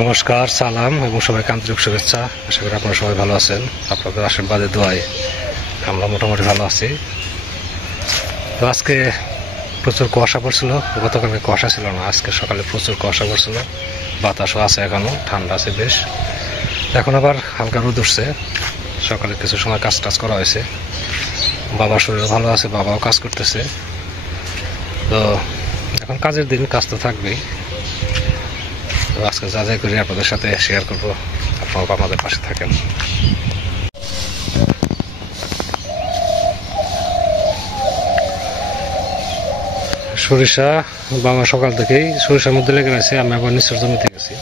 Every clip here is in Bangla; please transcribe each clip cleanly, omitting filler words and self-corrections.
নমস্কার, সালাম এবং সবাইকে আন্তরিক শুভেচ্ছা। আশা করি আপনারা সবাই ভালো আছেন। আপনাদের আশীর্বাদে দোয়ায় আমরা মোটামুটি ভালো আছি। তো আজকে প্রচুর কুয়াশা পড়ছিল, গতকালকে কুয়াশা ছিল না, আজকে সকালে প্রচুর কুয়াশা পড়ছিল, বাতাসও আছে, এখনও ঠান্ডা আছে বেশ। এখন আবার হালকা রোদ উঠছে। সকালে কিছু সময় কাজ টাজ করা হয়েছে, বাবার শরীরও ভালো আছে, বাবাও কাজ করতেছে। তো এখন কাজের দিন, কাজ তো থাকবেই। তো আজকে যা যা করি আপনাদের সাথে শেয়ার করবো, আপনারা আমাদের পাশে থাকেন। সরিষা বাবা সকাল থেকেই সরিষার মধ্যে লেগে গেছে, আমি আবার নিচের জমিতে গেছি।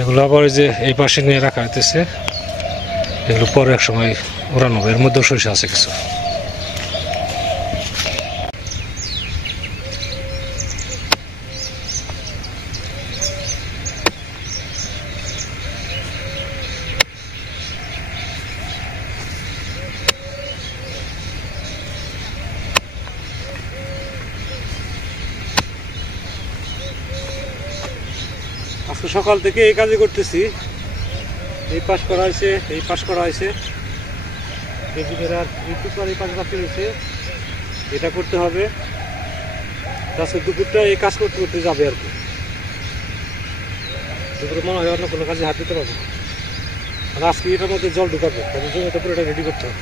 এগুলো আবার ওই যে এই পাশে নিয়ে রাখা হইতেছে, এগুলো পরে এক সময় ওড়ানো হবে। এর মধ্যেও সরিষা আছে কিছু। আজকে সকাল থেকে এই কাজই করতেছি। এই পাশ করা হয়েছে, এই পাশ করা হয়েছে, এই দিকের আর একটু পর এই পাশ বাকি রয়েছে, এটা করতে হবে। আজকে দুপুরটা এই কাজ করতে করতে যাবে আর কি। দুপুরে মনে হয় অন্য কোনো কাজে হাত দিতে পারবে। আর আজকে এটার মধ্যে জল ঢুকাবে, তাদের জন্য এটা পুরো এটা রেডি করতে হবে।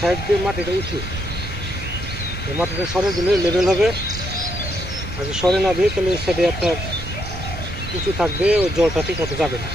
সাইড দিয়ে মাটিটা উঁচু, মাটিটা সরে দিলে লেভেল হবে। আর যদি সরে না দিয়ে তাহলে সাইডে আপনার উঁচু থাকবে, ওই জলটা ঠিক মতো যাবে না।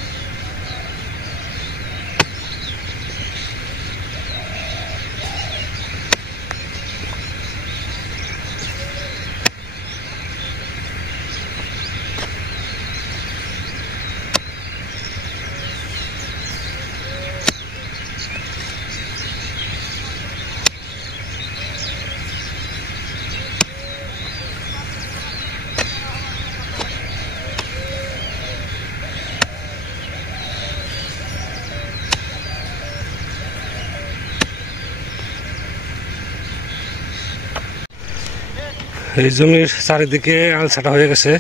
এই জমির চারিদিকে আলছাটা হয়ে গেছে,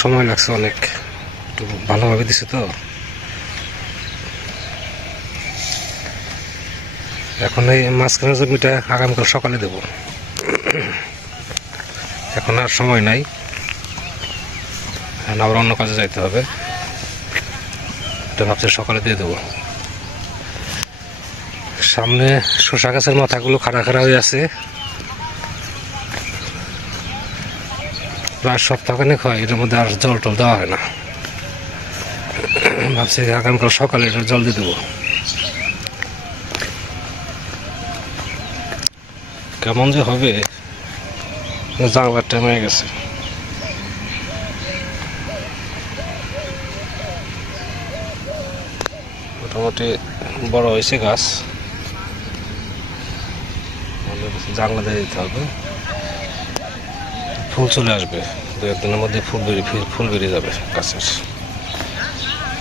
সময় লাগছে অনেক, একটু ভালোভাবে দিছে। তো এখন এই মাঝখানের জমিটা আগামীকাল সকালে দেব, এখন আর সময় নাই, আবার অন্য কাজে যাইতে হবে। এটা ভাবছি সকালে দিয়ে দেবো। সামনে শসা গাছের মাথাগুলো খাড়া খাড়া হয়ে আছে, প্রায় সপ্তাহখানেক হয়, এটার মধ্যে আর জল টল দেওয়া হয় না। ভাবছি আগামীকাল সকালে এটা জল দিয়ে দেবো। কেমন যে হবে, জানলার টাইম হয়ে গেছে। মোটামুটি বড় হয়েছে গাছ, জানলা দিয়ে দিতে হবে। ফুল চলে আসবে, দু একদিনের মধ্যে ফুল বেরিয়ে যাবে গাছের।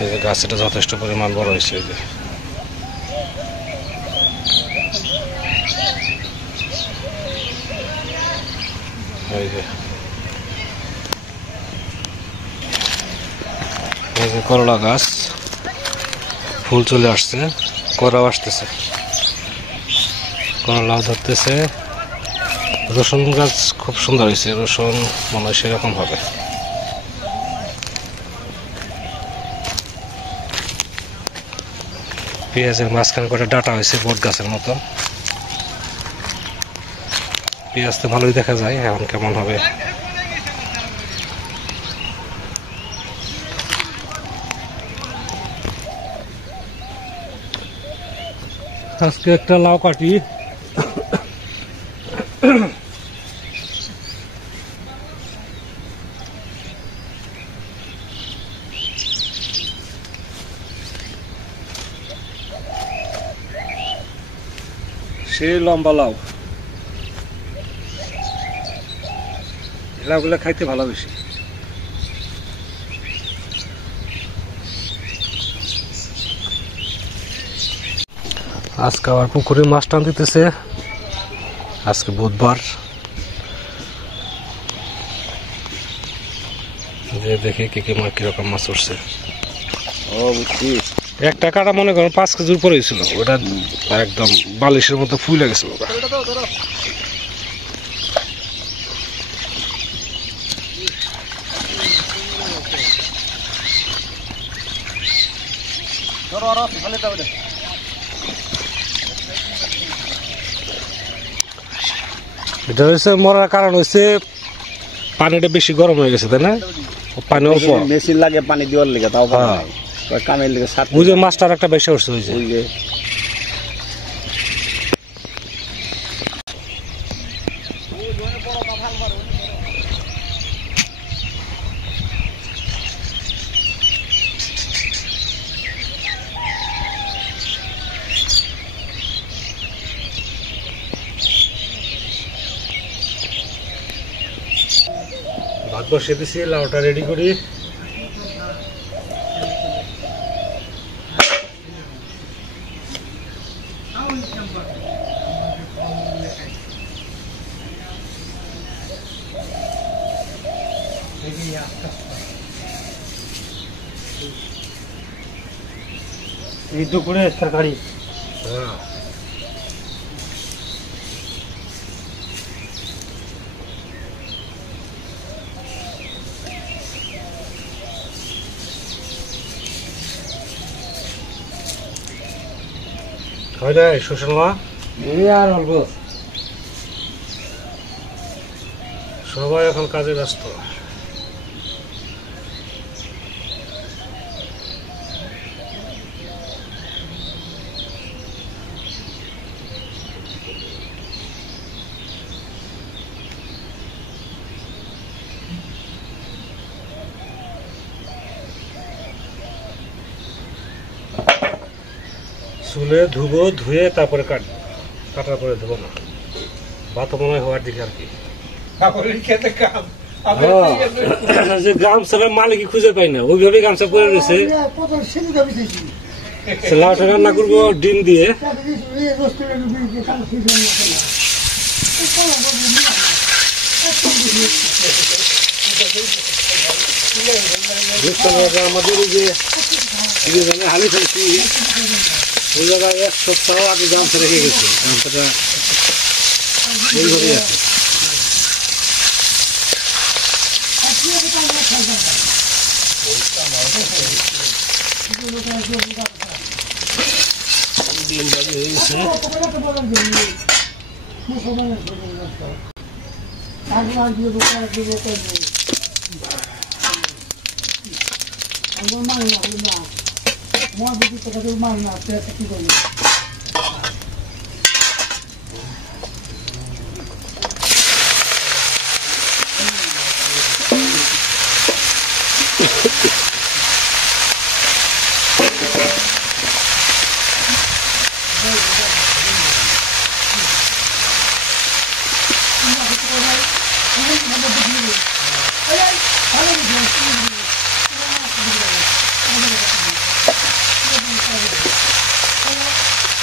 এই যে গাছটা যথেষ্ট পরিমাণ বড় হয়েছে। এই যে এই যে করলা গাছ ফুল চলে আসছে, করাও আসতেছে, করলাও ধরতেছে। রসুন গাছ খুব সুন্দর হয়েছে, রসুন মনে হয় সেরকম হবে। পেঁয়াজের মাঝখানে করে ডাটা হয়েছে বট গাছের মতো। পেঁয়াজ তো ভালোই দেখা যায়, এখন কেমন হবে। আজকে একটা লাউ কাটি, সে লম্বা লাউ, লাউগুলো খাইতে ভালো বেশি। আজকে আবার পুকুরে মাছ টান দিতেছে, আজকে বুধবার। যে দেখি কি মাছ কিরকম মাছ উঠছে। একটা কাটা মনে করেন 5 কেজির উপরে হয়েছিল, ওটা একদম বালিশের মতো ফুলে গেছিল। এটা হচ্ছে মরার কারণ হচ্ছে পানিটা বেশি গরম হয়ে গেছে, তাই না? পানি অল্প, মেশিন লাগে পানি দেওয়ার লেগে, তাও কামের লেগে বুঝে মাছটার একটা বেশি উঠছে। ওই যে ভাত বসিয়ে দিছি, লাউটা রেডি করি। এই দুপুরে তরকারি। হয় নাই শোষণলা আর অল্প, সবাই এখন কাজে ব্যস্ত। চুলে ধুবো, ধুয়ে তারপরে কাটবো, কাটার পরে ধুবো না। ভাত মনে হয় হওয়ার দিকে আর কি। যে গামছা মালিক খুঁজে পাই না, ওইভাবে গামছা পরে রয়েছে। লাউটা রান্না করবো ডিম দিয়ে। আমাদের এই যে হালি ফেলছি, ওই জায়গায় 1 সপ্তাহ আগে গামছা রেখে গেছে। গামছাটা এইভাবেই আছে। ডিম বাজি হয়ে গেছে।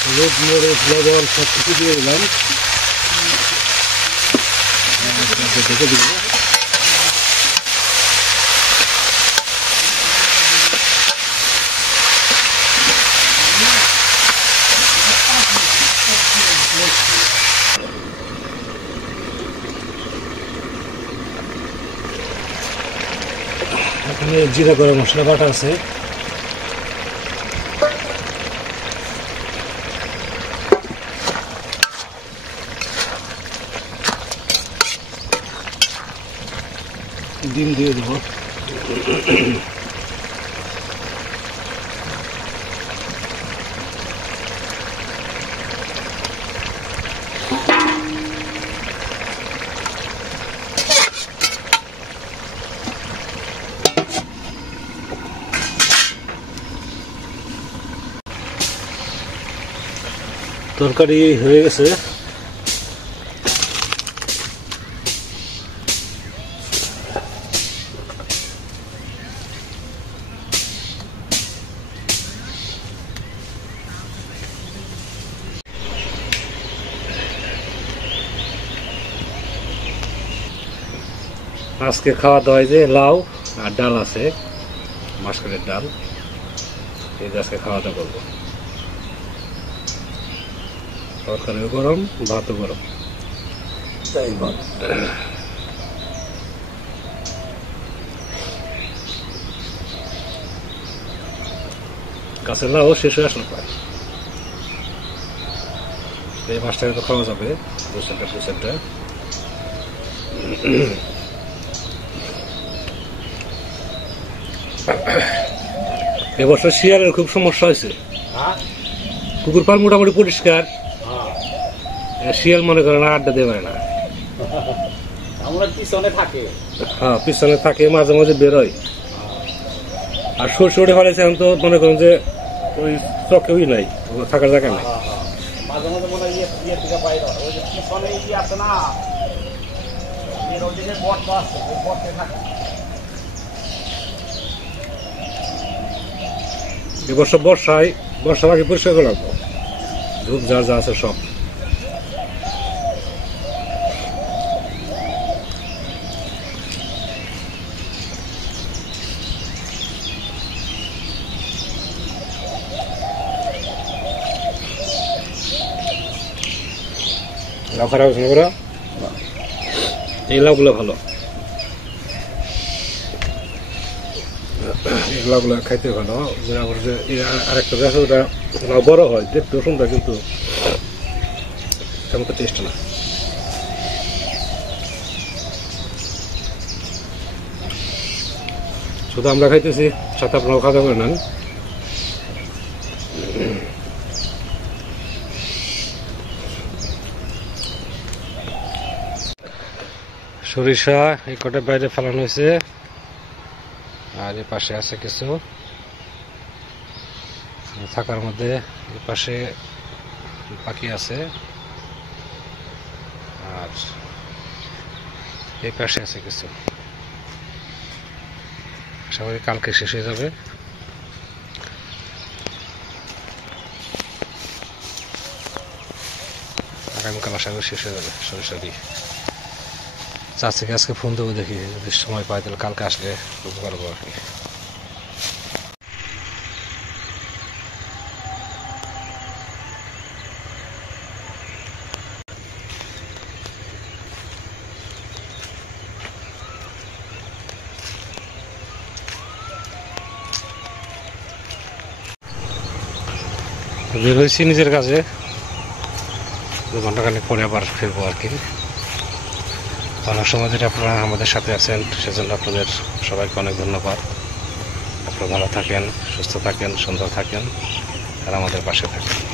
হলুদ মরিচ লবণ সব কিছু দিয়ে দিলাম। দেখে দিব। এখানে জিরা গরম মশলা বাটা আছে। ডিম দিয়ে দেবো। তরকারি হয়ে গেছে। আজকে খাওয়া দাওয়ায় যে লাউ আর ডাল আছে, মাসকলাইয়ের ডাল, এই যে আজকে খাওয়া দাওয়া করবো। তরকারিও গরম, ভাতও গরম। গাছের লাউ শেষ হয়ে আসলো প্রায়। এই মাছটাকে তো খাওয়া যাবে, 2 সেন্টার। এবছর শিয়ালের খুব সমস্যা হয়েছে। পুকুর পাল মোটামুটি পরিষ্কার, শিয়াল মনে করেন আড্ডা দিয়ে পারে না। হ্যাঁ, পিছনে থাকে, মাঝে মাঝে বেরোয়। আর সরষে উঠে ফেলেছে, এখন তো মনে করেন যে ওই চকেই নাই, থাকার জায়গা নাই। এবছর বর্ষার আগে পরিষ্কার করে রাখবো, ধূপ যা যা আছে সব। লাউ খারাপ হচ্ছে না করে, এই লাউগুলো ভালো, এই লাউগুলো খাইতে ভালো। আরেকটা গাছ ওটা লাউ বড় হয়, দেখতেও সুন্দর, কিন্তু তেমন টেস্ট না। শুধু আমরা খাইতেছি, সাথে আপনারাও খাওয়া দাওয়া করে নেন। সরিষা এই কটা বাইরে ফেলানো হয়েছে, আর এ পাশে আছে কিছু থাকার মধ্যে, এ পাশে বাকি আছে, আর এই পাশে আছে কিছু। আশা করি কালকে শেষ হয়ে যাবে। আগামীকাল আশা করি শেষ হয়ে যাবে সরিষা দিয়ে। চাচিকে আজকে ফোন দেবো, দেখি যদি সময় পাই তাহলে কালকে আসলে উপকার করবো আর কি। বের হয়েছি নিজের কাজে, 2 ঘন্টাখানেক পরে আবার ফিরবো আর কি। অনেক সময় যেটা আপনারা আমাদের সাথে আছেন, সেজন্য আপনাদের সবাইকে অনেক ধন্যবাদ। আপনারা ভালো থাকেন, সুস্থ থাকেন, সুন্দর থাকেন, আর আমাদের পাশে থাকেন।